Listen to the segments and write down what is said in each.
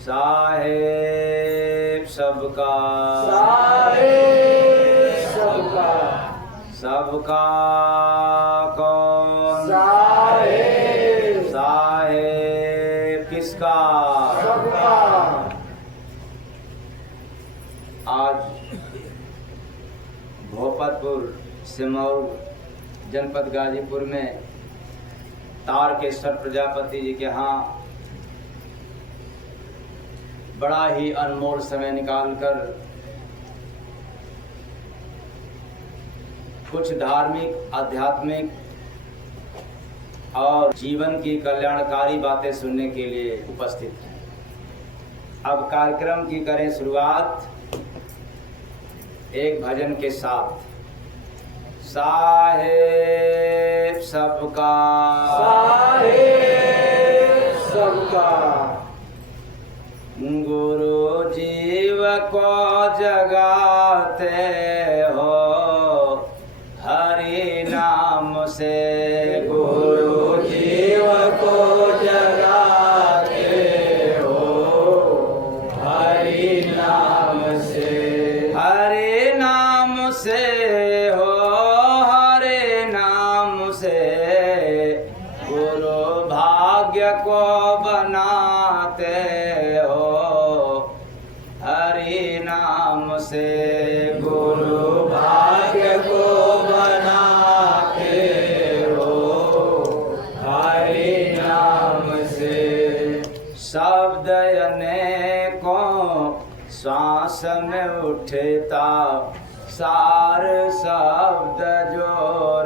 साहेब सबका, साहेब सबका, सबका कौन? साहेब, साहेब किसका? सबका। आज भोपतपुर सिमौर जनपद गाजीपुर में तारकेश्वर प्रजापति जी के यहाँ बड़ा ही अनमोल समय निकालकर कुछ धार्मिक, आध्यात्मिक और जीवन की कल्याणकारी बातें सुनने के लिए उपस्थित हैं। अब कार्यक्रम की करें शुरुआत एक भजन के साथ। साहेब सबका, साहेब सबका, गुरु जीव को जगाते हो हरि नाम से। गुरु जीव को जगाते हो हरि नाम से। हरि नाम से हो, हरि नाम से गुरु भाग्य को बनाते हो हरि नाम से। गुरु भाग्य को बनाते हो हरि नाम से। शब्द अनेकों श्वास में उठता, सार शब्द जो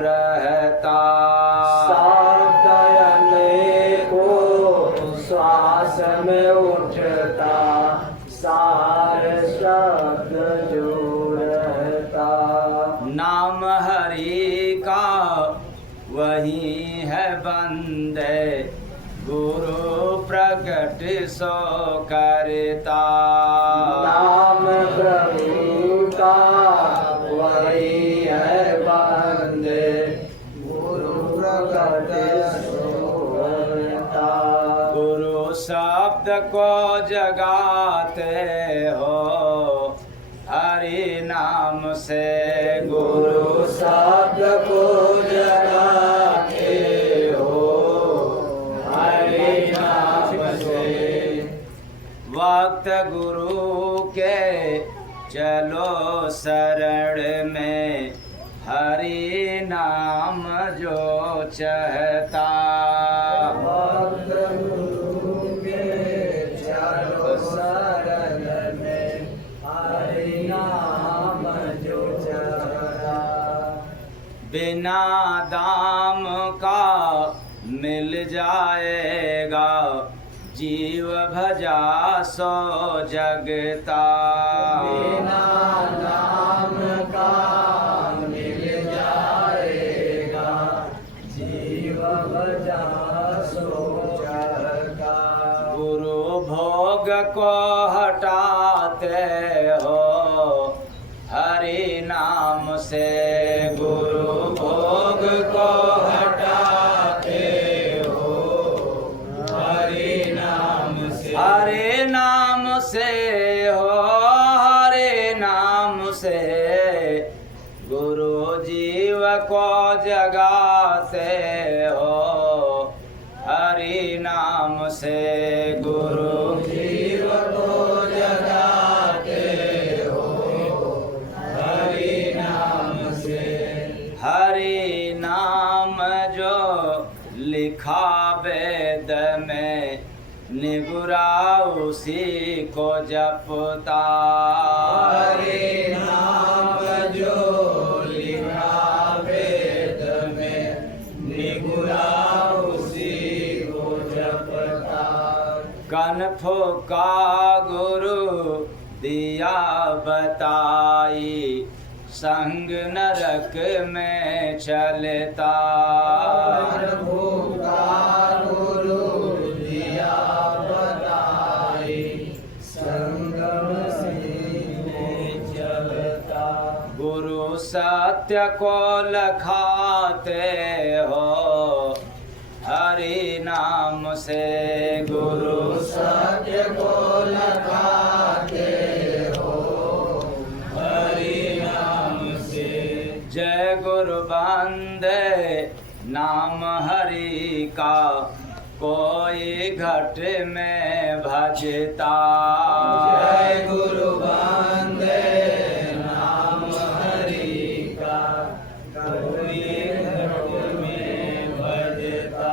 रहता। शब्द अनेकों श्वास में उठता, सार शब्द जो रहता। नाम हरि का वही है बंदे, गुरु प्रकट सो करता। नाम प्रभु का वही है बंदे, गुरु प्रकट सो करता। गुरु शब्द को जगाते हो हरि नाम से। गुरु शब्द को जगाते हो हरि नाम से। वक्त गुरु के चलो शरण में, हरि नाम जो चाहता। भक्त गुरु के चलो शरण में, हरि नाम जो चाहता। बिना दाम का मिल जाएगा, जीव भजा सो जगता। बिना नाम का मिल जाएगा, जीव भजा सो जगता। गुरु भोग को हटाते हो हरि नाम से। गुरु भोग को हटाते हो हरि नाम से। हरि नाम से हो, हरि नाम से गुरु जीव को जगाते हो हरि नाम से। गुरु जीव को जगाते हो हरि नाम से। हरि नाम जो लिखा वेद में, निगुरा उसी को जपता। हरि नाम जो लिखा वेद में, निगुरा उसी को जपता। कनफ का गुरु दिया बताई, संग नरक में चलता। प्रभु का गुरु दिया बताई, संगम में चलता। गुरु सत्य को लखाते हो हरि नाम से गुरु सत्य को लखाते हो हरि नाम से। जय गुरु बंदे नाम हरि का कोई घट में भजता। जय गुरु बंदे नाम हरि का कोई घट में भजता।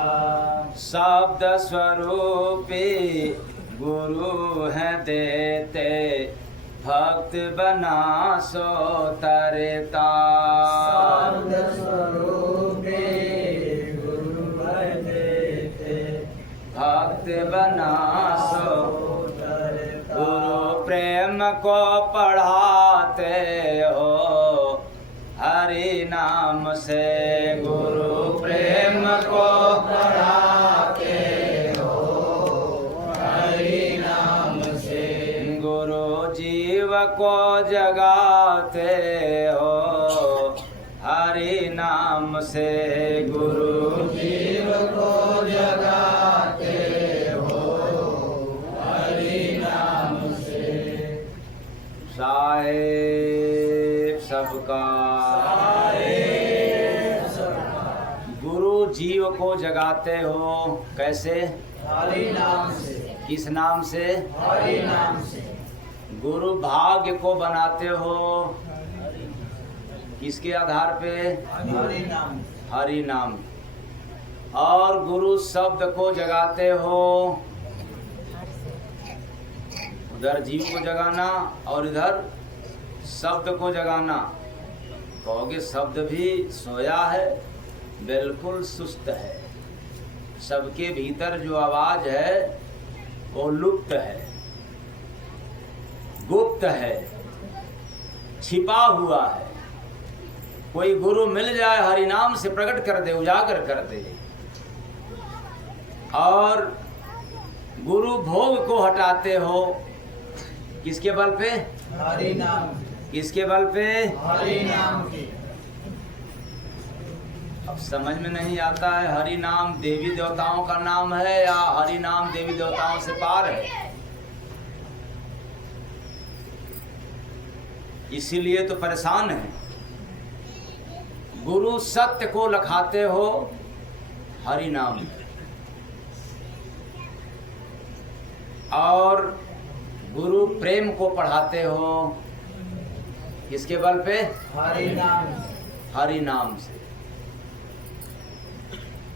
शब्द स्वरूपी गुरु हैं देते भक्त बना सो तरता। शब्द स्वरूपे गुरु देते भक्त बना सो गुरु प्रेम को पढ़ाते हो हरि नाम से गुरु प्रेम को पढ़ाते हो हरि नाम से। गुरु जीव को जगाते हो हरि नाम से गुरु जीव को जगाते हो हरि नाम से। साहेब सबका गुरु जीव को जगाते हो कैसे? हरि नाम से। किस नाम से? हरि नाम से। गुरु भाग्य को बनाते हो किसके आधार पे? हरि नाम। हरि नाम। और गुरु शब्द को जगाते हो, उधर जीव को जगाना और इधर शब्द को जगाना। कहोगे शब्द भी सोया है? बिल्कुल सुस्त है। सबके भीतर जो आवाज है वो लुप्त है, गुप्त है, छिपा हुआ है। कोई गुरु मिल जाए हरि नाम से प्रकट कर दे, उजागर कर दे। और गुरु भोग को हटाते हो किसके बल पे? हरि नाम। किसके बल पे? हरि नाम की। अब समझ में नहीं आता है हरि नाम देवी देवताओं का नाम है या हरि नाम देवी देवताओं से पार है। इसीलिए तो परेशान है। गुरु सत्य को लखाते हो हरि नाम और गुरु प्रेम को पढ़ाते हो किसके बल पे? हरि नाम। हरि नाम से।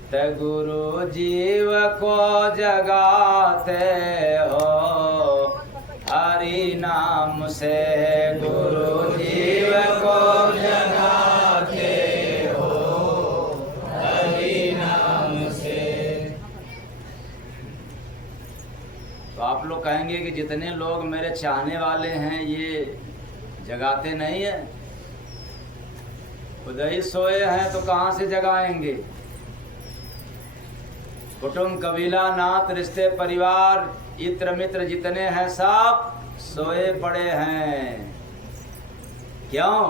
ते गुरु जीव को जगाते हो हरि नाम से गुरु जीव को जगाते हो हरि नाम से। तो आप लोग कहेंगे कि जितने लोग मेरे चाहने वाले हैं ये जगाते नहीं है, खुद ही सोए हैं तो कहाँ से जगाएंगे? कुटुंब कबीला नात रिश्ते परिवार इत्र मित्र जितने हैं सब सोए पड़े हैं। क्यों?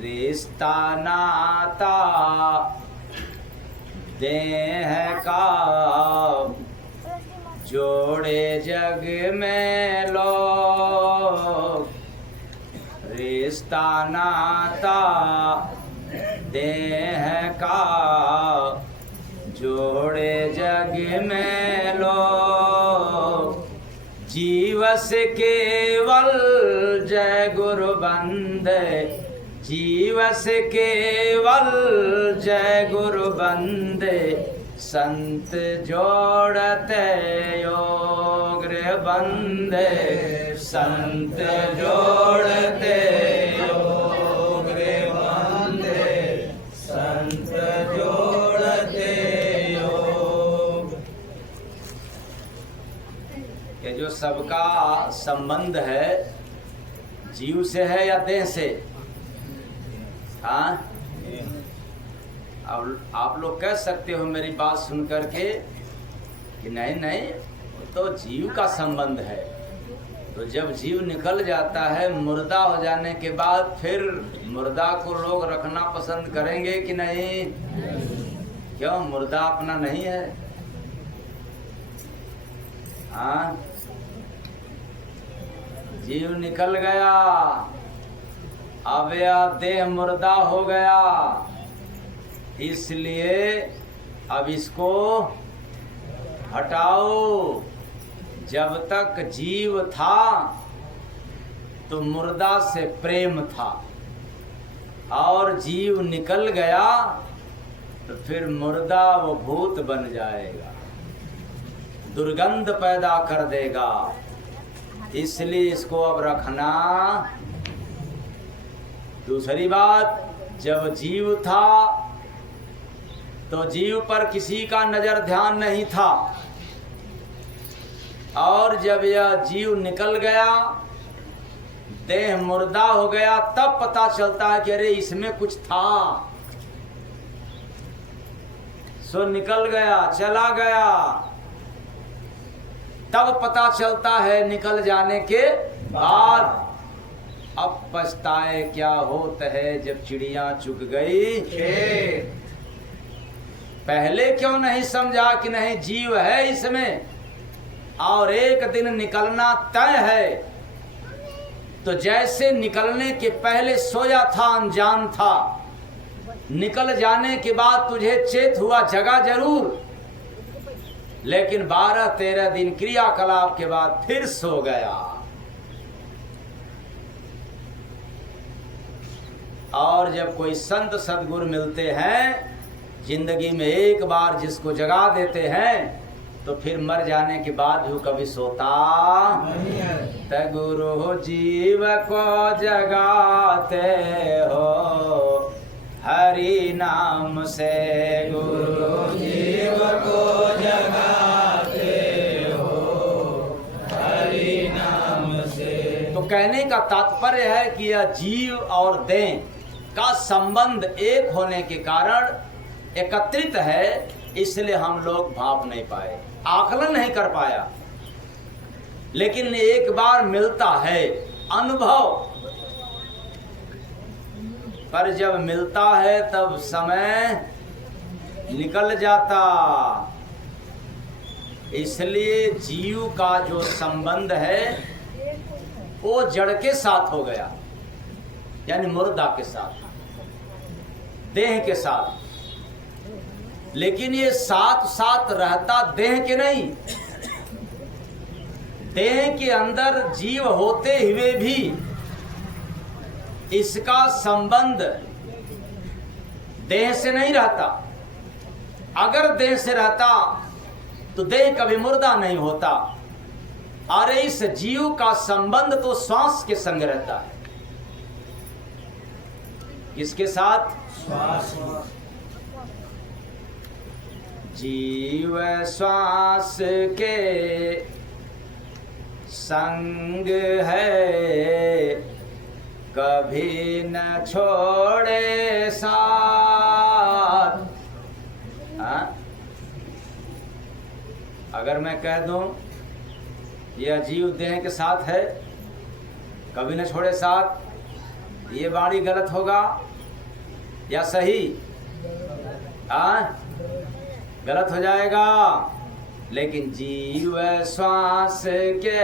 रिश्ता नाता देह का जोड़े जग में लोग। रिश्ता नाता देह का जोड़े जग में लोग। जीव से केवल जय गुरु बंदे, जीव से केवल जय गुरु बंदे। संत जोड़ते योग रे बंदे, संत जोड़ते योग रे बंदे, संत जोड़ते योग। ये जो सबका संबंध है जीव से है या देह से? हाँ, अब आप लोग कह सकते हो मेरी बात सुन करके कि नहीं नहीं वो तो जीव का संबंध है। तो जब जीव निकल जाता है मुर्दा हो जाने के बाद फिर मुर्दा को लोग रखना पसंद करेंगे कि नहीं? क्यों? मुर्दा अपना नहीं है। हाँ, जीव निकल गया, अब यह देह मुर्दा हो गया, इसलिए अब इसको हटाओ। जब तक जीव था तो मुर्दा से प्रेम था, और जीव निकल गया तो फिर मुर्दा वो भूत बन जाएगा, दुर्गंध पैदा कर देगा। इसलिए इसको अब रखना। दूसरी बात, जब जीव था तो जीव पर किसी का नजर ध्यान नहीं था, और जब यह जीव निकल गया, देह मुर्दा हो गया, तब पता चलता है कि अरे इसमें कुछ था। सो निकल गया, चला गया, तब पता चलता है निकल जाने के बाद। अब पछताए क्या होत है जब चिड़िया चुग गई खेत। पहले क्यों नहीं समझा कि नहीं जीव है इसमें, और एक दिन निकलना तय है। तो जैसे निकलने के पहले सोया था, अनजान था, निकल जाने के बाद तुझे चेत हुआ, जगा जरूर, लेकिन 12-13 दिन क्रियाकलाप के बाद फिर सो गया। और जब कोई संत सदगुरु मिलते हैं, जिंदगी में एक बार जिसको जगा देते हैं, तो फिर मर जाने के बाद भी कभी सोता नहीं है। त गुरु जीव को जगाते हो हरि नाम से, गुरु जीव को जगाते हो हरि नाम से। तो कहने का तात्पर्य है कि यह जीव और देह का संबंध एक होने के कारण एकत्रित है, इसलिए हम लोग भाप नहीं पाए, आकलन नहीं कर पाया। लेकिन एक बार मिलता है अनुभव, पर जब मिलता है तब समय निकल जाता। इसलिए जीव का जो संबंध है वो जड़ के साथ हो गया, यानी मुर्दा के साथ, देह के साथ। लेकिन ये साथ साथ रहता देह के नहीं। देह के अंदर जीव होते हुए भी इसका संबंध देह से नहीं रहता। अगर देह से रहता तो देह कभी मुर्दा नहीं होता। अरे इस जीव का संबंध तो श्वास के संग रहता है। किसके साथ? श्वास। जीव श्वास के संग है, कभी न छोड़े साथ। हाँ? अगर मैं कह दूं यह जीव देह के साथ है, कभी न छोड़े साथ, ये वाणी गलत होगा या सही? हाँ, गलत हो जाएगा। लेकिन जीव श्वास के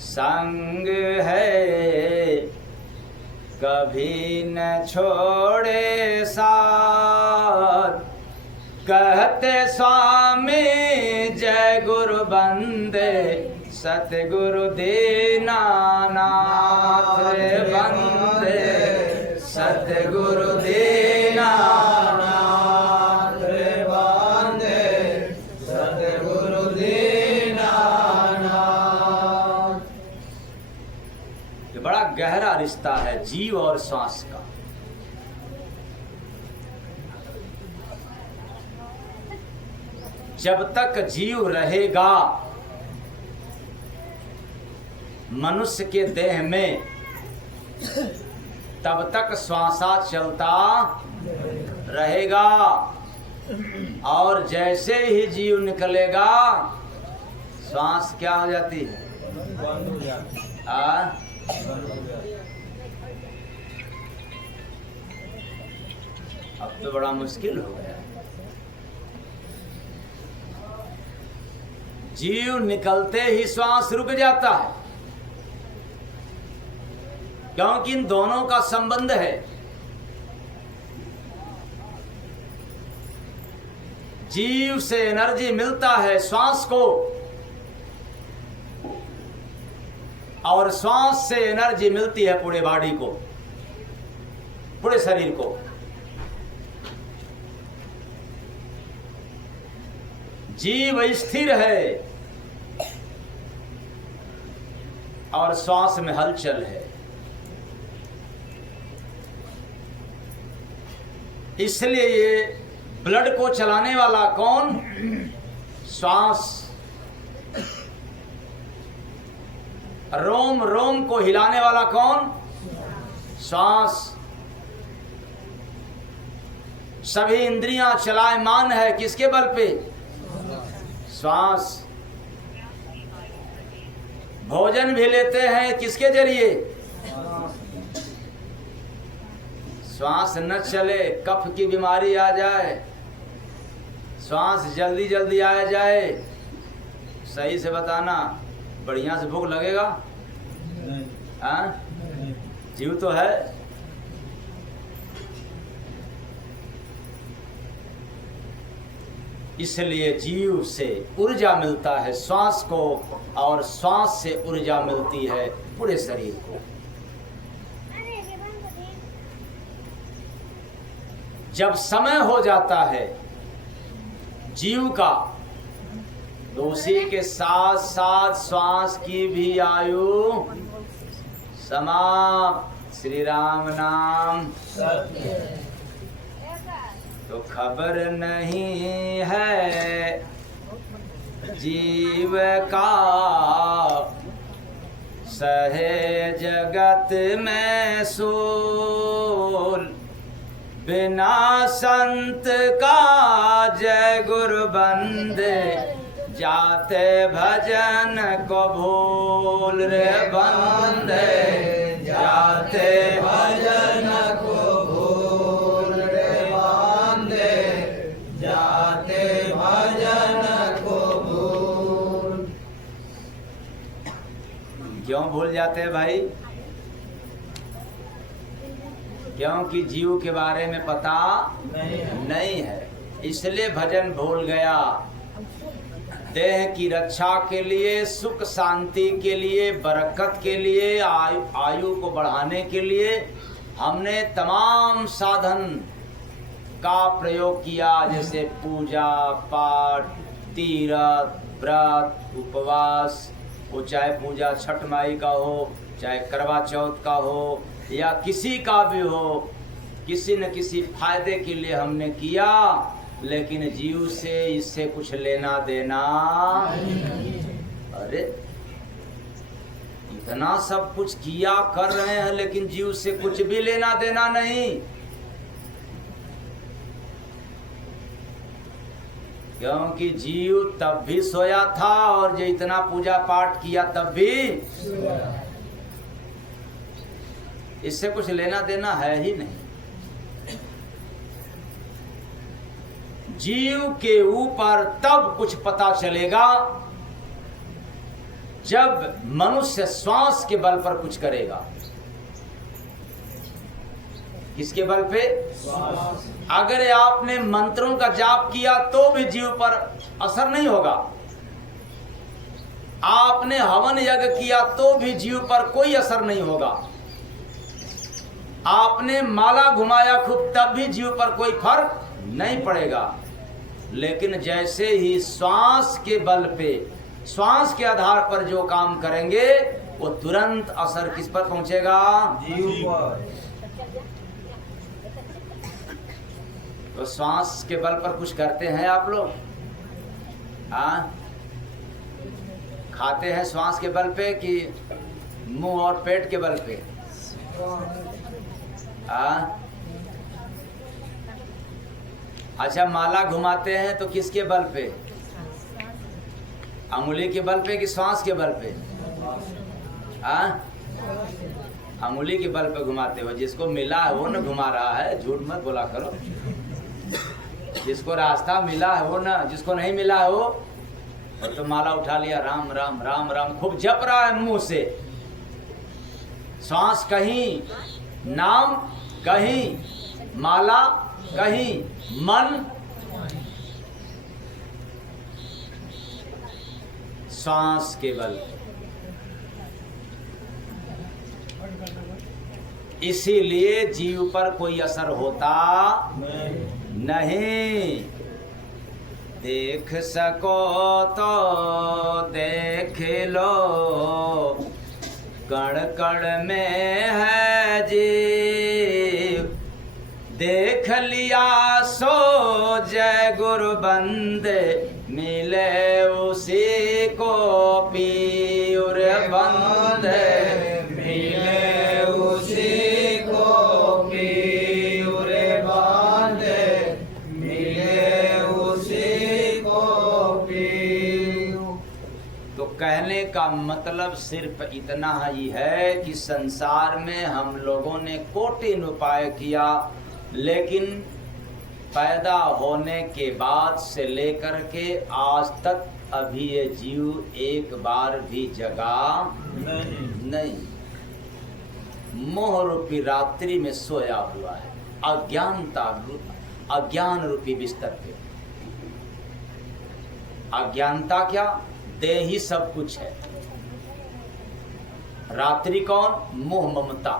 संग है, कभी न छोड़े साथ। कहते स्वामी जय गुरु बंदे, सतगुरु दीनानाथ बंदे, सतगुरु दीनानाथ बंदे, सतगुरु दीनानाथ। ये बड़ा गहरा रिश्ता है जीव और श्वास का। जब तक जीव रहेगा मनुष्य के देह में, तब तक श्वासा चलता रहेगा। और जैसे ही जीव निकलेगा, श्वास क्या हो जाती है? बंद हो जाती है। अब तो बड़ा मुश्किल हो गया। जीव निकलते ही श्वास रुक जाता है, क्योंकि इन दोनों का संबंध है। जीव से एनर्जी मिलता है श्वास को, और श्वास से एनर्जी मिलती है पूरे बॉडी को, पूरे शरीर को। जीव स्थिर है और श्वास में हलचल है। इसलिए ये ब्लड को चलाने वाला कौन? श्वास। रोम रोम को हिलाने वाला कौन? श्वास। सभी इंद्रियां चलायमान है किसके बल पे? श्वास। भोजन भी लेते हैं किसके जरिए? श्वास न चले, कफ की बीमारी आ जाए, श्वास जल्दी जल्दी आ जाए, सही से बताना, बढ़िया से भूख लगेगा? हाँ, जीव तो है। इसलिए जीव से ऊर्जा मिलता है श्वास को, और श्वास से ऊर्जा मिलती है पूरे शरीर को। जब समय हो जाता है जीव का, तो उसी के साथ साथ श्वास की भी आयु समाप्त। श्री राम नाम सत्य। तो खबर नहीं है जीव का, सहे जगत में सूल, बिना संत का जय गुरु बंदे, जाते भजन को भूल रे बंदे, जाते भजन को भूल रे बंदे, जाते भजन को भूल। क्यों भूल जाते हैं भाई? क्योंकि जीव के बारे में पता नहीं है, इसलिए भजन भूल गया। देह की रक्षा के लिए, सुख शांति के लिए, बरकत के लिए, आयु को बढ़ाने के लिए हमने तमाम साधन का प्रयोग किया, जैसे पूजा पाठ, तीर्थ, व्रत, उपवास, वो चाहे पूजा छठ माई का हो, चाहे करवा चौथ का हो, या किसी का भी हो, किसी न किसी फायदे के लिए हमने किया, लेकिन जीव से इससे कुछ लेना देना। अरे इतना सब कुछ किया कर रहे हैं, लेकिन जीव से कुछ भी लेना देना नहीं। क्योंकि जीव तब भी सोया था, और जो इतना पूजा पाठ किया तब भी, इससे कुछ लेना देना है ही नहीं। जीव के ऊपर तब कुछ पता चलेगा जब मनुष्य श्वास के बल पर कुछ करेगा। किसके बल पे? अगर आपने मंत्रों का जाप किया तो भी जीव पर असर नहीं होगा। आपने हवन यज्ञ किया तो भी जीव पर कोई असर नहीं होगा। आपने माला घुमाया खूब, तब भी जीव पर कोई फर्क नहीं पड़ेगा। लेकिन जैसे ही श्वास के बल पे, श्वास के आधार पर जो काम करेंगे, वो तुरंत असर किस पर पहुंचेगा? जीव पर। तो श्वास के बल पर कुछ करते हैं आप लोग? हाँ, खाते हैं श्वास के बल पे कि मुंह और पेट के बल पे? हाँ, अच्छा, माला घुमाते हैं तो किसके बल पे? अंगुली के बल पे कि श्वास के बल पे? हाँ, अंगुली के बल पे घुमाते हो। जिसको मिला है वो न घुमा रहा है, झूठ मत बोला करो। जिसको रास्ता मिला है वो ना, जिसको नहीं मिला है वो और तो माला उठा लिया, राम राम राम राम खूब जप रहा है मुंह से, सांस कहीं, नाम कहीं, माला कहीं, मन सांस केवल। इसीलिए जीव पर कोई असर होता नहीं। देख सको तो देख लो, कण कण में है जीव, देख लिया सो जय गुरु बंदे, मिले उसी को पीर बंदे, मिले उसी को पीर बंदे, मिले उसी को पीर। तो कहने का मतलब सिर्फ इतना ही है कि संसार में हम लोगों ने कोटिन उपाय किया, लेकिन पैदा होने के बाद से लेकर के आज तक अभी ये जीव एक बार भी जगा नहीं। मोह रूपी रात्रि में सोया हुआ है, अज्ञान रूपी बिस्तर पे। अज्ञानता क्या? देह ही सब कुछ है। रात्रि कौन? मोह ममता।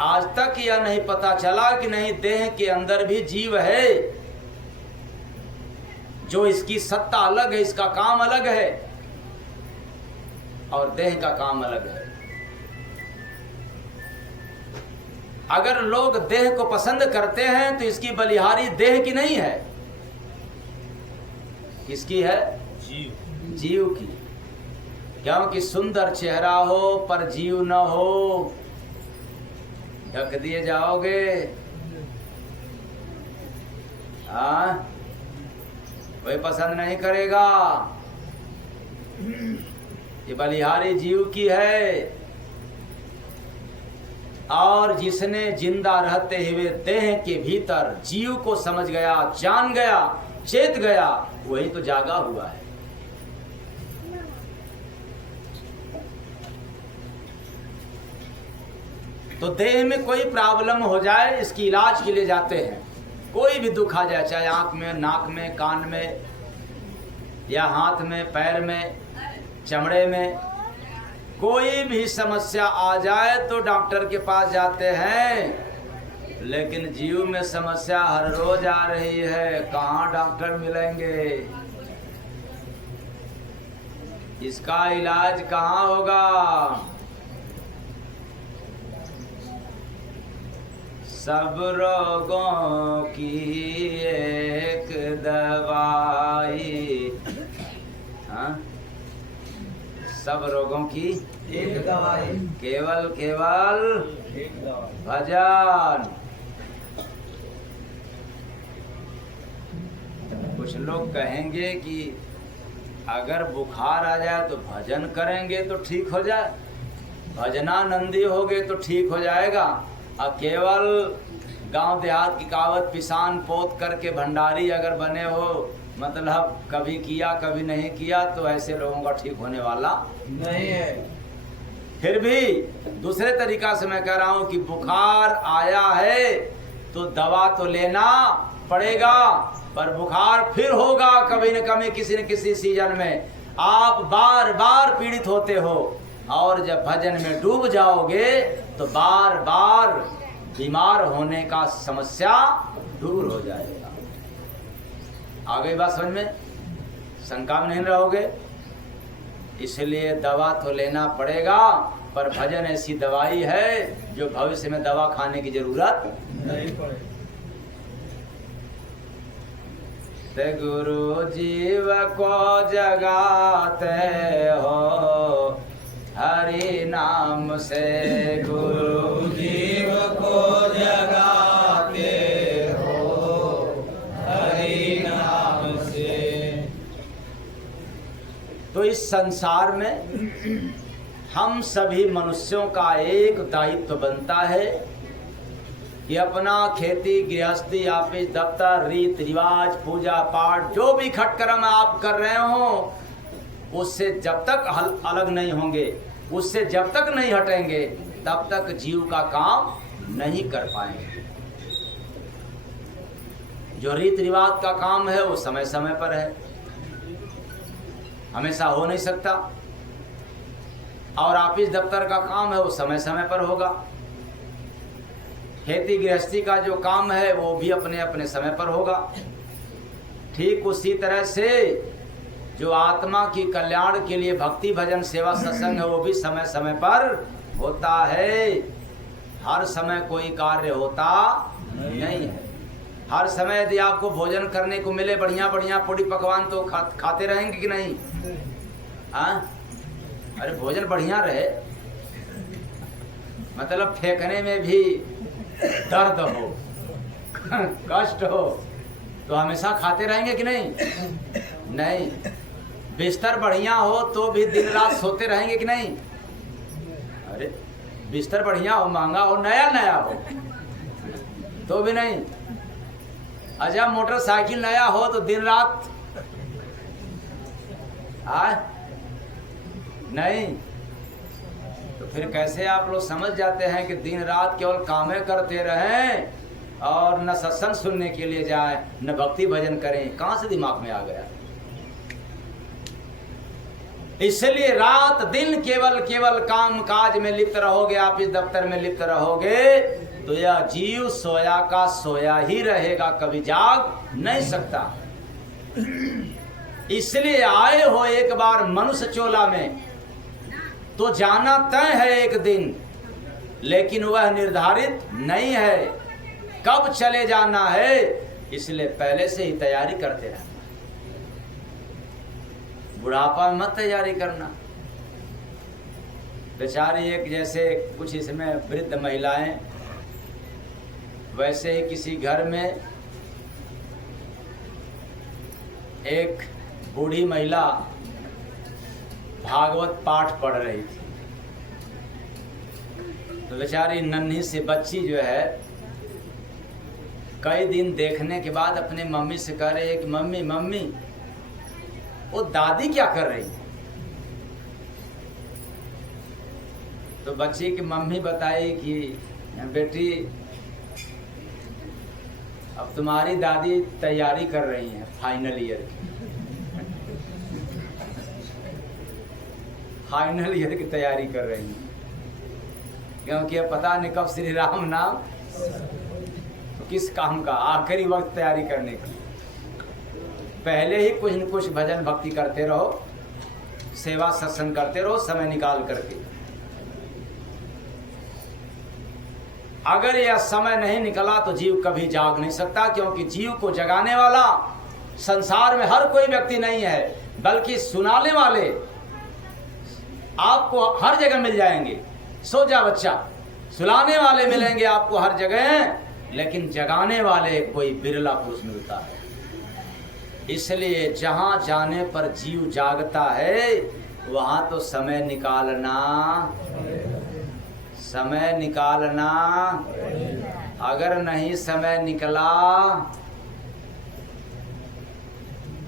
आज तक यह नहीं पता चला कि नहीं, देह के अंदर भी जीव है, जो इसकी सत्ता अलग है, इसका काम अलग है और देह का काम अलग है। अगर लोग देह को पसंद करते हैं तो इसकी बलिहारी देह की नहीं है, किसकी है? जीव की। क्योंकि सुंदर चेहरा हो पर जीव न हो, ढक दिए जाओगे। हाँ, कोई पसंद नहीं करेगा। ये बलिहारी जीव की है। और जिसने जिंदा रहते हुए देह के भीतर जीव को समझ गया, जान गया, चेत गया, वही तो जागा हुआ है। तो देह में कोई प्रॉब्लम हो जाए, इसकी इलाज के लिए जाते हैं। कोई भी दुख आ जाए, चाहे आंख में, नाक में, कान में, या हाथ में, पैर में, चमड़े में, कोई भी समस्या आ जाए तो डॉक्टर के पास जाते हैं। लेकिन जीव में समस्या हर रोज आ रही है, कहाँ डॉक्टर मिलेंगे? इसका इलाज कहाँ होगा? सब रोगों की एक दवाई। हाँ, सब रोगों की एक दवाई, केवल एक दवाई। भजन। कुछ लोग कहेंगे कि अगर बुखार आ जाए तो भजन करेंगे तो ठीक हो जाए, भजनानंदी होगे तो ठीक हो जाएगा। और केवल गांव देहात की कहावत पिसान पोत करके भंडारी अगर बने हो, मतलब कभी किया कभी नहीं किया, तो ऐसे लोगों का ठीक होने वाला नहीं है। फिर भी दूसरे तरीका से मैं कह रहा हूं कि बुखार आया है तो दवा तो लेना पड़ेगा, पर बुखार फिर होगा कभी न कभी, किसी न किसी सीजन में। आप बार बार पीड़ित होते हो, और जब भजन में डूब जाओगे तो बार बार बीमार होने का समस्या दूर हो जाएगा। आगे बात समझ में? शंका में नहीं रहोगे। इसलिए दवा तो लेना पड़ेगा, पर भजन ऐसी दवाई है जो भविष्य में दवा खाने की जरूरत नहीं पड़े। ते गुरु जीव को जगाते हो हरि नाम से, गुरु जीव को जगाते हो हरि नाम से। तो इस संसार में हम सभी मनुष्यों का एक दायित्व बनता है कि अपना खेती गृहस्थी ऑफिस दफ्तर रीत रिवाज पूजा पाठ जो भी खटकर्म आप कर रहे हो उससे जब तक अलग नहीं होंगे, उससे जब तक नहीं हटेंगे तब तक जीव का काम नहीं कर पाएंगे। जो रीत रिवाज का काम है वो समय समय पर है, हमेशा हो नहीं सकता, और ऑफिस दफ्तर का काम है वो समय समय पर होगा। खेती गृहस्थी का जो काम है वो भी अपने अपने समय पर होगा। ठीक उसी तरह से जो आत्मा की कल्याण के लिए भक्ति भजन सेवा सत्संग है वो भी समय समय पर होता है। हर समय कोई कार्य होता नहीं है। हर समय यदि आपको भोजन करने को मिले बढ़िया बढ़िया पूड़ी पकवान तो खाते रहेंगे कि नहीं? हाँ, अरे भोजन बढ़िया रहे, मतलब फेंकने में भी दर्द हो कष्ट हो तो हमेशा खाते रहेंगे कि नहीं? नहीं। बिस्तर बढ़िया हो तो भी दिन रात सोते रहेंगे कि नहीं? अरे बिस्तर बढ़िया हो, महंगा हो, नया नया हो तो भी नहीं। अच्छा मोटरसाइकिल नया हो तो दिन रात नहीं, तो फिर कैसे आप लोग समझ जाते हैं कि दिन रात केवल कामें करते रहें और न सत्संग सुनने के लिए जाए न भक्ति भजन करें? कहां से दिमाग में आ गया? इसलिए रात दिन केवल केवल काम काज में लिप्त रहोगे, ऑफिस दफ्तर में लिप्त रहोगे तो यह जीव सोया का सोया ही रहेगा, कभी जाग नहीं सकता। इसलिए आए हो एक बार मनुष्य चोला में तो जाना तय है एक दिन, लेकिन वह निर्धारित नहीं है कब चले जाना है, इसलिए पहले से ही तैयारी करते रहना। बुढ़ापा में मत तैयारी करना। बेचारी एक जैसे कुछ इसमें वृद्ध महिलाएं, वैसे ही किसी घर में एक बूढ़ी महिला भागवत पाठ पढ़ रही थी। तो बेचारी नन्ही सी बच्ची जो है कई दिन देखने के बाद अपने मम्मी से कह रही है कि मम्मी मम्मी वो दादी क्या कर रही है? तो बच्ची की मम्मी बताई कि बेटी अब तुम्हारी दादी तैयारी कर रही हैं फाइनल ईयर की। फाइनल ईयर की तैयारी कर रही हैं क्योंकि अब पता नहीं कब श्री राम नाम तो किस काम का आखिरी वक्त तैयारी करने की। पहले ही कुछ न कुछ भजन भक्ति करते रहो, सेवा सत्संग करते रहो समय निकाल करके। अगर यह समय नहीं निकला तो जीव कभी जाग नहीं सकता, क्योंकि जीव को जगाने वाला संसार में हर कोई व्यक्ति नहीं है, बल्कि सुनाने वाले आपको हर जगह मिल जाएंगे। सो जा बच्चा, सुलाने वाले मिलेंगे आपको हर जगह, लेकिन जगाने वाले कोई बिरला पुरुष मिलता है। इसलिए जहां जाने पर जीव जागता है वहां तो समय निकालना, समय निकालना। अगर नहीं समय निकला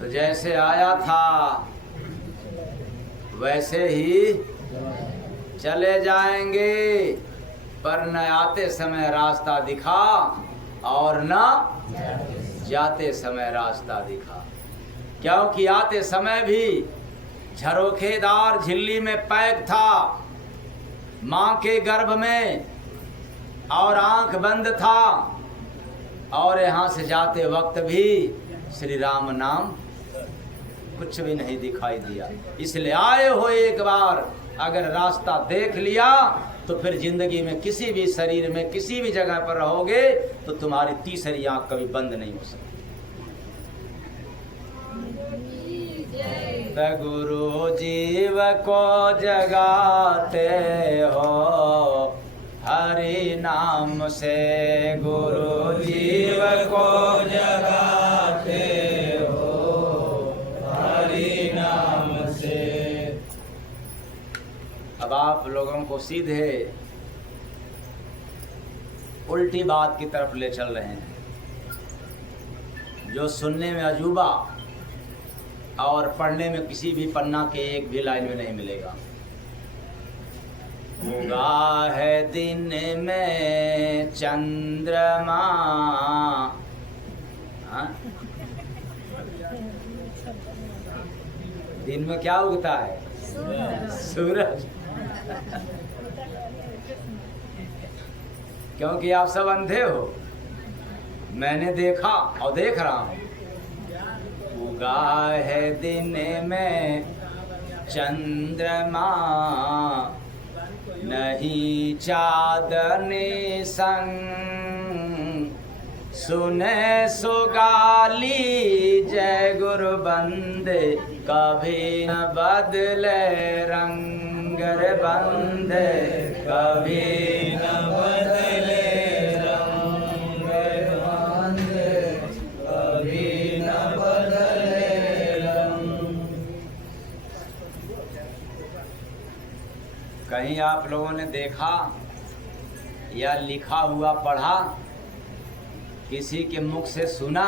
तो जैसे आया था वैसे ही चले जाएंगे, पर न आते समय रास्ता दिखा और न जाते समय रास्ता दिखा। क्योंकि आते समय भी झरोखेदार झिल्ली में पैक था माँ के गर्भ में और आंख बंद था, और यहाँ से जाते वक्त भी श्री राम नाम कुछ भी नहीं दिखाई दिया। इसलिए आए हो एक बार, अगर रास्ता देख लिया तो फिर जिंदगी में किसी भी शरीर में किसी भी जगह पर रहोगे तो तुम्हारी तीसरी आंख कभी बंद नहीं हो सकती। गुरु जीव को जगाते हो हरि नाम से, गुरु जीव को जगाते हो हरि नाम से। अब आप लोगों को सीधे उल्टी बात की तरफ ले चल रहे हैं, जो सुनने में अजूबा और पढ़ने में किसी भी पन्ना के एक भी लाइन में नहीं मिलेगा। उगा है दिन में चंद्रमा, हाँ? दिन में क्या उगता है? सूरज। क्योंकि आप सब अंधे हो, मैंने देखा और देख रहा हूं। उगा है दिन में चंद्रमा, नहीं चाँदनी संग, सुने सुगाली जय गुरु बंदे, कभी न बदले रंग रे बंदे, कभी न बदले रंग रे बंदे, कभी न बदले रंग। कहीं आप लोगों ने देखा या लिखा हुआ पढ़ा, किसी के मुख से सुना?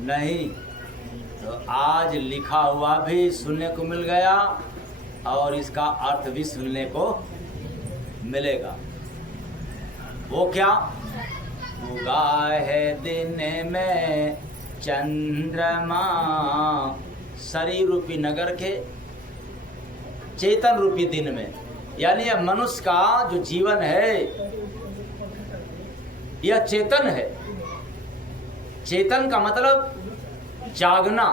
नहीं। तो आज लिखा हुआ भी सुनने को मिल गया और इसका अर्थ भी सुनने को मिलेगा। वो क्या? उगा है दिन में चंद्रमा, शरीर रूपी नगर के चेतन रूपी दिन में, यानी यह मनुष्य का जो जीवन है यह चेतन है। चेतन का मतलब जागना,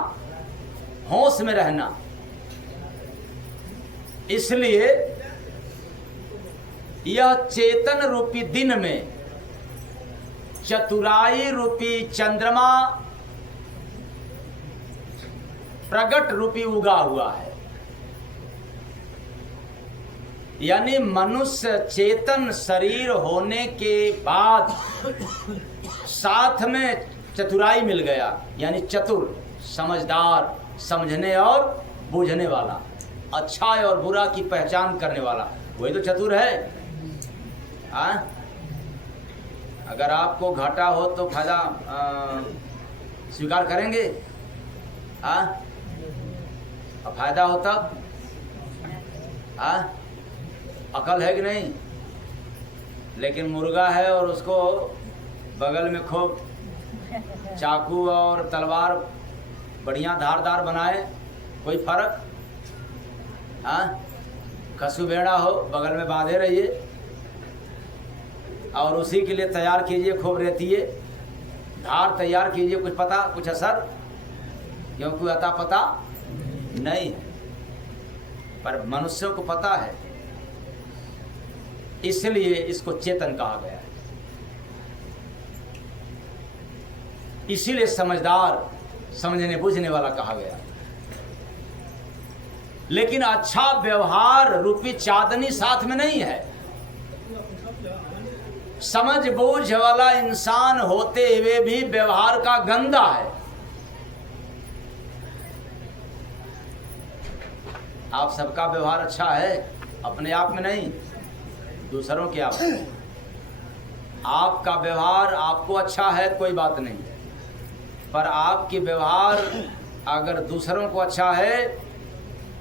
होश में रहना। इसलिए यह चेतन रूपी दिन में चतुराई रूपी चंद्रमा प्रगट रूपी उगा हुआ है। यानी मनुष्य चेतन शरीर होने के बाद साथ में चतुराई मिल गया, यानी चतुर, समझदार, समझने और बूझने वाला, अच्छा और बुरा की पहचान करने वाला, वही तो चतुर है। अगर आपको घाटा हो तो फायदा स्वीकार करेंगे, और फायदा हो तब अकल है कि नहीं? लेकिन मुर्गा है और उसको बगल में खूब चाकू और तलवार बढ़िया धारदार बनाए, कोई फर्क? खसू भेड़ा हो बगल में बांधे रहिए और उसी के लिए तैयार कीजिए, खूब रहती है धार तैयार कीजिए, कुछ पता कुछ असर? क्योंकि अता पता नहीं है, पर मनुष्यों को पता है, इसलिए इसको चेतन कहा गया है। इसीलिए समझदार, समझने बूझने वाला कहा गया। लेकिन अच्छा व्यवहार रूपी चांदनी साथ में नहीं है। समझ बूझ वाला इंसान होते हुए भी व्यवहार का गंदा है। आप सबका व्यवहार अच्छा है, अपने आप में नहीं, दूसरों के आप में। आपका व्यवहार आपको अच्छा है कोई बात नहीं, पर आपकी व्यवहार अगर दूसरों को अच्छा है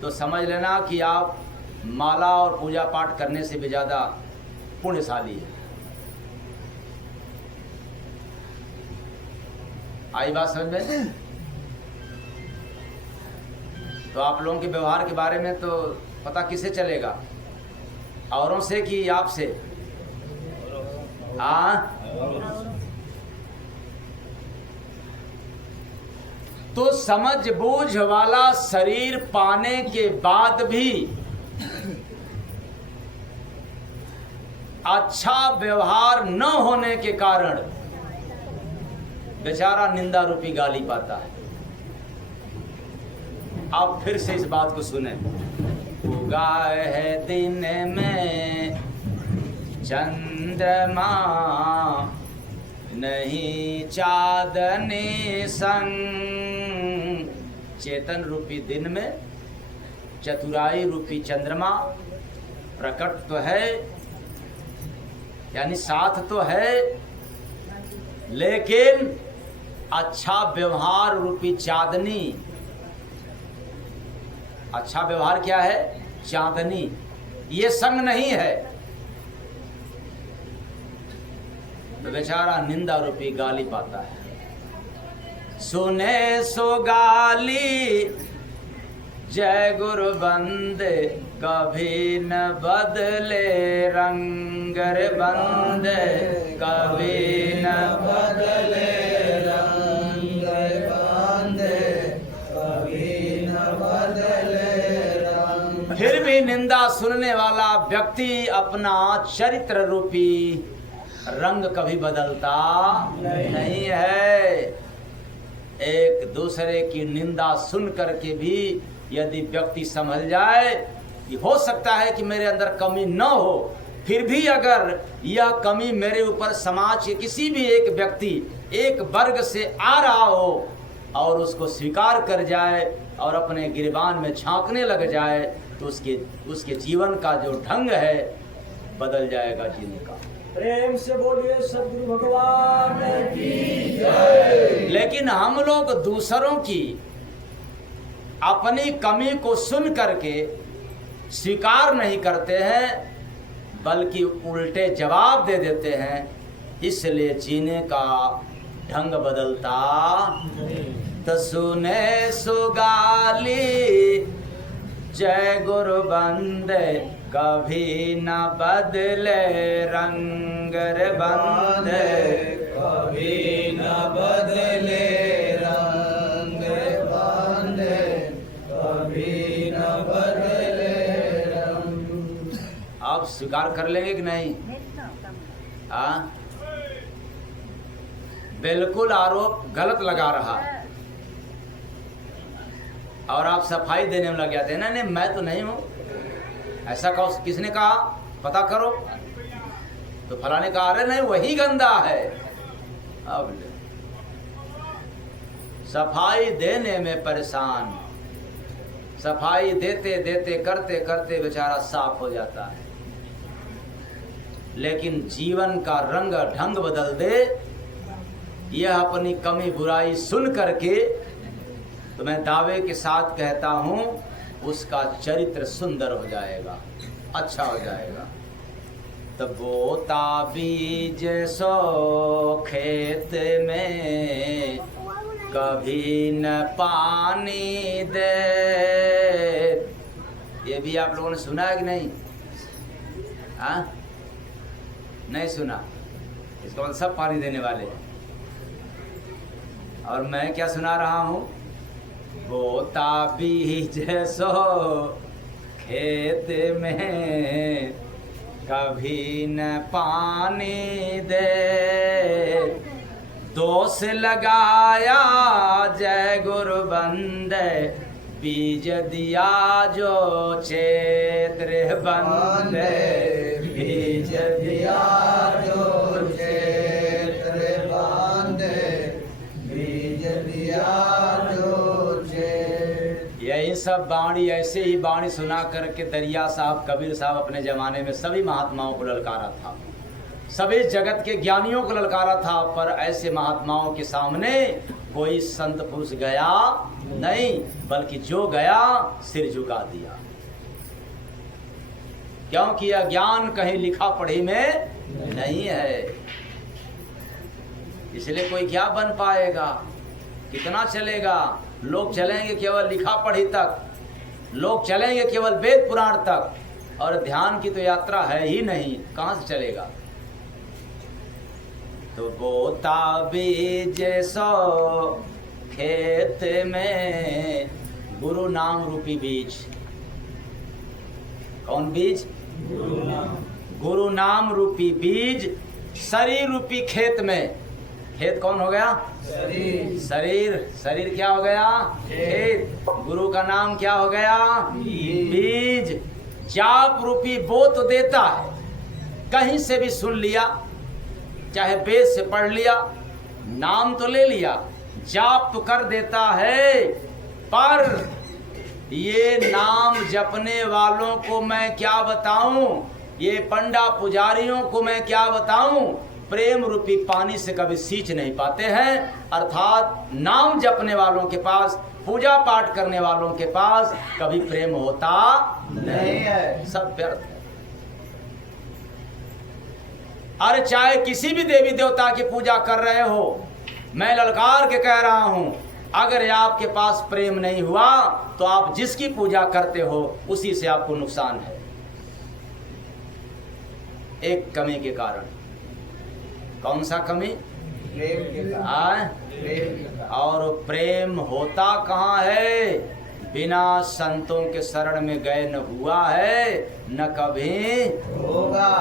तो समझ लेना कि आप माला और पूजा पाठ करने से भी ज़्यादा पुण्यशाली है। आई बात समझ में? तो आप लोगों के व्यवहार के बारे में तो पता किसे चलेगा? औरों से कि आपसे? तो समझ बूझ वाला शरीर पाने के बाद भी अच्छा व्यवहार न होने के कारण बेचारा निंदा रूपी गाली पाता है। आप फिर से इस बात को सुने। उगा है दिन में चंद्रमा, नहीं चाँदनी संग। चेतन रूपी दिन में चतुराई रूपी चंद्रमा प्रकट तो है, यानी साथ तो है, लेकिन अच्छा व्यवहार रूपी चांदनी। अच्छा व्यवहार क्या है? चांदनी। ये संग नहीं है तो बेचारा निंदा रूपी गाली पाता है। सुने सो गाली जय गुरु बंदे, कभी न बदले रंग रे बंदे, कभी न बदले रंग बंदे, कभी न बदले रंग। फिर भी निंदा सुनने वाला व्यक्ति अपना चरित्र रूपी रंग कभी बदलता नहीं है। एक दूसरे की निंदा सुन करके भी यदि व्यक्ति संभल जाए कि हो सकता है कि मेरे अंदर कमी न हो, फिर भी अगर यह कमी मेरे ऊपर समाज के किसी भी एक व्यक्ति, एक वर्ग से आ रहा हो और उसको स्वीकार कर जाए और अपने गिरबान में झांकने लग जाए, तो उसके जीवन का जो ढंग है बदल जाएगा जीने का। प्रेम से बोलिए सद्गुरु भगवान की जय। लेकिन हम लोग दूसरों की अपनी कमी को सुन करके स्वीकार नहीं करते हैं, बल्कि उल्टे जवाब दे देते हैं, इसलिए जीने का ढंग बदलता। तो सुने सुगाली जय गुरु बंदे, कभी न बदले रंग रे बंदे, कभी न बदले रंग बंदे, कभी न बदले रंग। आप स्वीकार कर लेंगे कि नहीं? हाँ, बिल्कुल आरोप गलत लगा रहा है और आप सफाई देने में लग जाते हैं। नहीं मैं तो नहीं हूं, ऐसा कहो। किसने कहा? पता करो। तो फलाने कहा अरे नहीं वही गंदा है। अब सफाई देने में परेशान, सफाई देते देते करते करते बेचारा साफ हो जाता है, लेकिन जीवन का रंग ढंग बदल दे, यह अपनी कमी बुराई सुन करके, तो मैं दावे के साथ कहता हूं उसका चरित्र सुंदर हो जाएगा, अच्छा हो जाएगा। तो बोता बीज सो खेत में, कभी न पानी दे। ये भी आप लोगों ने सुना है कि नहीं? हाँ, नहीं सुना? इसका मतलब सब पानी देने वाले हैं। और मैं क्या सुना रहा हूं? बोता बीज सो खेत में, कभी न पानी दे। दोष लगाया जय गुरु बंदे, बीज दिया जो क्षेत्र बंदे, बीज दिया जो क्षेत्र बंदे, बीज दिया जो क्षेत्र। यही सब वाणी, ऐसे ही वाणी सुना करके दरिया साहब, कबीर साहब अपने जमाने में सभी महात्माओं को ललकारा था, सभी जगत के ज्ञानियों को ललकारा था, पर ऐसे महात्माओं के सामने कोई संत पुरुष गया नहीं, बल्कि जो गया सिर झुका दिया, क्योंकि यह ज्ञान कहीं लिखा पढ़ी में नहीं है। इसलिए कोई क्या बन पाएगा, कितना चलेगा? लोग चलेंगे केवल लिखा पढ़ी तक, लोग चलेंगे केवल वेद पुराण तक, और ध्यान की तो यात्रा है ही नहीं, कहां से चलेगा? तो बोता बीज सो खेत में, गुरु नाम रूपी बीज। कौन बीज? गुरु नाम रूपी बीज शरीर रूपी खेत में। खेत कौन हो गया? शरीर। शरीर, शरीर क्या हो गया? खेत। गुरु का नाम क्या हो गया? बीज। जाप रूपी बो तो देता है, कहीं से भी सुन लिया, चाहे वेद से पढ़ लिया, नाम तो ले लिया, जाप तो कर देता है, पर ये नाम जपने वालों को मैं क्या बताऊं, ये पंडा पुजारियों को मैं क्या बताऊं, प्रेम रूपी पानी से कभी सींच नहीं पाते हैं। अर्थात नाम जपने वालों के पास, पूजा पाठ करने वालों के पास कभी प्रेम होता नहीं है, सब व्यर्थ है। अरे चाहे किसी भी देवी देवता की पूजा कर रहे हो, मैं ललकार के कह रहा हूं, अगर आपके पास प्रेम नहीं हुआ तो आप जिसकी पूजा करते हो उसी से आपको नुकसान है, एक कमी के कारण। कौन सा कमी? प्रेम के कारण। प्रेम के कारण। और प्रेम होता कहाँ है? बिना संतों के शरण में गए न हुआ है न कभी होगा।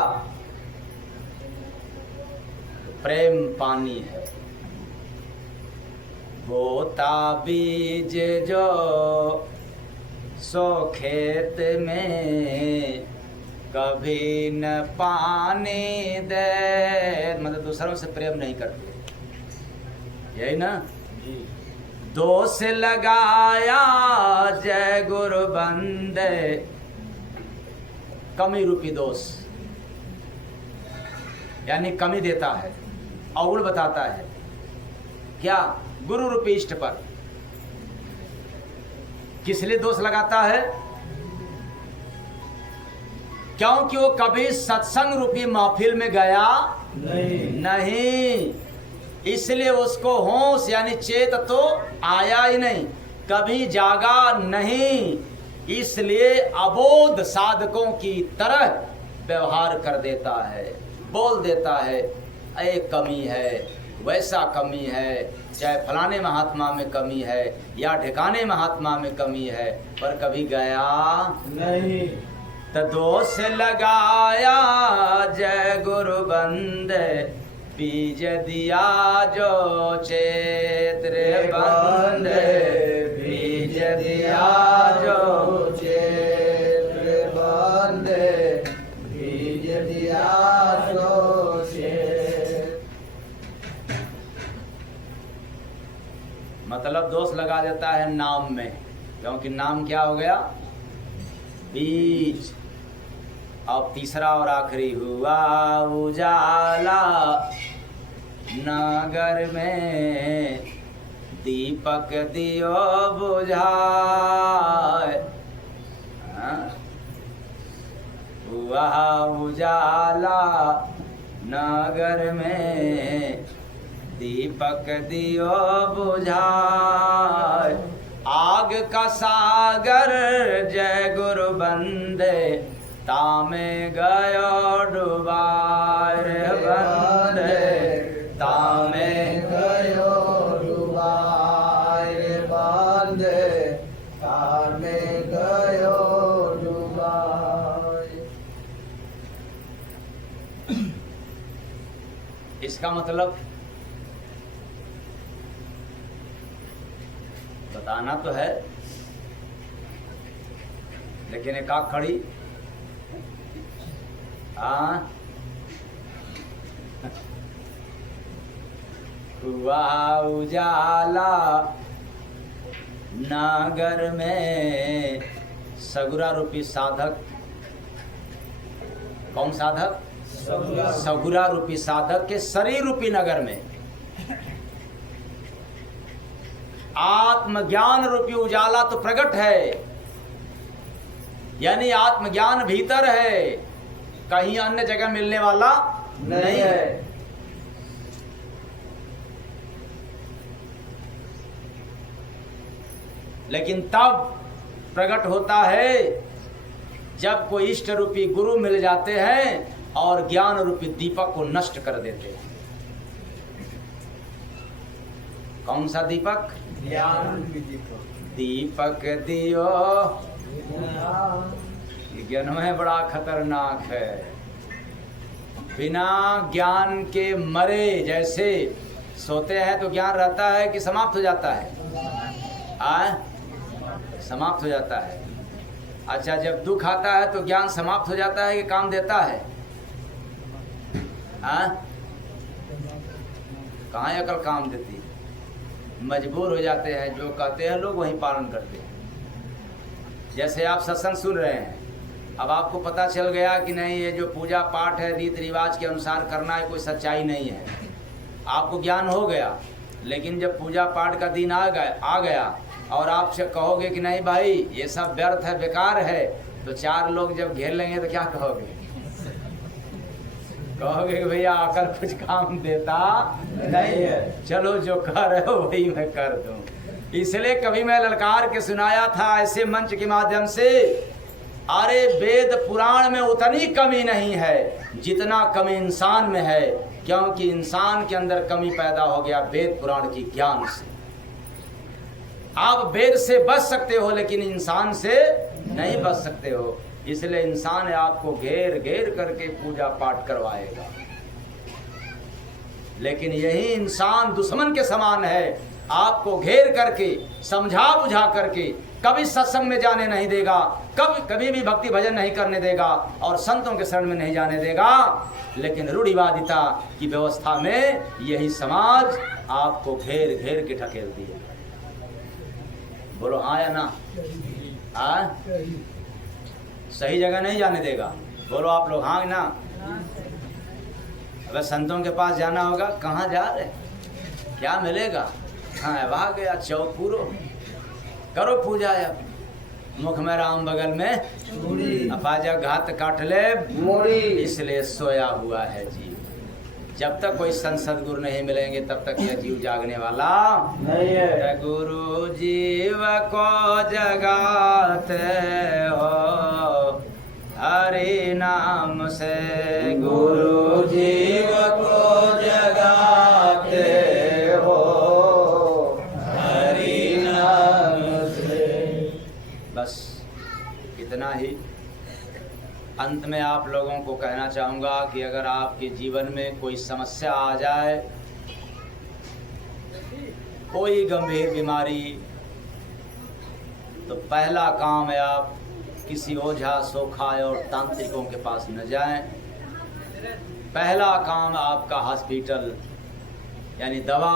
प्रेम पानी है, बोता बीज जो सो खेत में कभी न पानी दे, मतलब दूसरों से प्रेम नहीं करते, यही ना? जी। दोष लगाया जय गुरु बंदे, कमी रूपी दोष, यानी कमी देता है, अवगुण बताता है। क्या? गुरु रूपी इष्ट पर। किस लिए दोष लगाता है? क्योंकि वो कभी सत्संग रूपी महफिल में गया नहीं, इसलिए उसको होश यानी चेत तो आया ही नहीं, कभी जागा नहीं, इसलिए अबोध साधकों की तरह व्यवहार कर देता है, बोल देता है, ये कमी है, वैसा कमी है, चाहे फलाने महात्मा में कमी है या ठिकाने महात्मा में कमी है, पर कभी गया नहीं। तो दोष लगाया जय गुरु बंदे, बीज दिया जो चेत्र बंदे, बीज दिया जो चेत्र बंदे, बीज दिया जो चेत्र। मतलब दोष लगा देता है नाम में, क्योंकि नाम क्या हो गया? बीज। अब तीसरा और आखिरी, हुआ उजाला नगर में दीपक दियो बुझाए, हुआ उजाला नगर में दीपक दियो बुझाए, आग का सागर जय गुरु बंदे, तामे गयो डुबाए रे बंदे, तामे गयो डुबाए रे बंदे, तामे गयो डुबाए। इसका मतलब बताना तो है, लेकिन एक आँख खड़ी। हुआ उजाला नगर में, सगुरा रूपी साधक, कौन साधक? सगुरा रूपी साधक के शरीर रूपी नगर में आत्मज्ञान रूपी उजाला तो प्रकट है, यानी आत्मज्ञान भीतर है, कहीं अन्य जगह मिलने वाला नहीं है। लेकिन तब प्रकट होता है जब कोई इष्ट रूपी गुरु मिल जाते हैं और ज्ञान रूपी दीपक को नष्ट कर देते हैं। कौन सा दीपक? ज्ञान की दीपक। दीपक दियो, ज्ञान में बड़ा खतरनाक है। बिना ज्ञान के मरे, जैसे सोते हैं तो ज्ञान रहता है कि समाप्त हो जाता है? समाप्त हो जाता है। अच्छा, जब दुख आता है तो ज्ञान समाप्त हो जाता है कि काम देता है? कहाँ अकल काम देती है? मजबूर हो जाते हैं, जो कहते हैं लोग वही पालन करते हैं। जैसे आप सत्संग सुन रहे हैं, अब आपको पता चल गया कि नहीं, ये जो पूजा पाठ है रीति रिवाज के अनुसार करना है, कोई सच्चाई नहीं है, आपको ज्ञान हो गया। लेकिन जब पूजा पाठ का दिन आ गया और आपसे कहोगे कि नहीं भाई ये सब व्यर्थ है, बेकार है, तो चार लोग जब घेर लेंगे तो क्या कहोगे? कहोगे कि भैया आकर कुछ काम देता नहीं है, चलो जो कर रहे हो वही मैं कर दूं। इसलिए कभी मैं ललकार के सुनाया था ऐसे मंच के माध्यम से, अरे वेद पुराण में उतनी कमी नहीं है जितना कमी इंसान में है, क्योंकि इंसान के अंदर कमी पैदा हो गया वेद पुराण की ज्ञान से। आप वेद से बच सकते हो लेकिन इंसान से नहीं बच सकते हो, इसलिए इंसान आपको घेर घेर करके पूजा पाठ करवाएगा। लेकिन यही इंसान दुश्मन के समान है, आपको घेर करके समझा बुझा करके कभी सत्संग में जाने नहीं देगा, कभी भी भक्ति भजन नहीं करने देगा और संतों के शरण में नहीं जाने देगा। लेकिन रूढ़िवादिता की व्यवस्था में यही समाज आपको घेर घेर के ढकेल दिया। बोलो हाँ या ना? हाँ, सही जगह नहीं जाने देगा। बोलो आप लोग हाँ ना? अगर संतों के पास जाना होगा, कहाँ जा रहे, क्या मिलेगा? हाँ वहाँ गया, चौक पूरो करो पूजा, अब मुख में राम बगल में अपाजा घात काट ले मोड़ी, इसलिए सोया हुआ है जीव। जब तक कोई संत सदगुरु नहीं मिलेंगे तब तक यह जीव जागने वाला नहीं है। गुरु जीव को जगाते हो हरि नाम से, गुरु जीव को जगाते हो हरि नाम से। बस इतना ही। अंत में आप लोगों को कहना चाहूँगा कि अगर आपके जीवन में कोई समस्या आ जाए, कोई गंभीर बीमारी, तो पहला काम है आप किसी ओझा सोखाए और तांत्रिकों के पास न जाएं। पहला काम आपका हॉस्पिटल यानी दवा।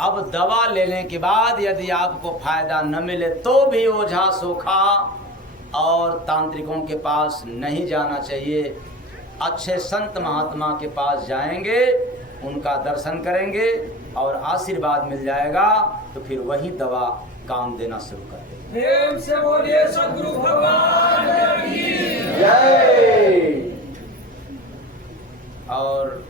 अब दवा लेने के बाद यदि आपको फायदा न मिले तो भी ओझा सोखा और तांत्रिकों के पास नहीं जाना चाहिए। अच्छे संत महात्मा के पास जाएंगे, उनका दर्शन करेंगे और आशीर्वाद मिल जाएगा, तो फिर वही दवा काम देना शुरू कर देगी। प्रेम से बोलिए सद्गुरु भगवान की जय। और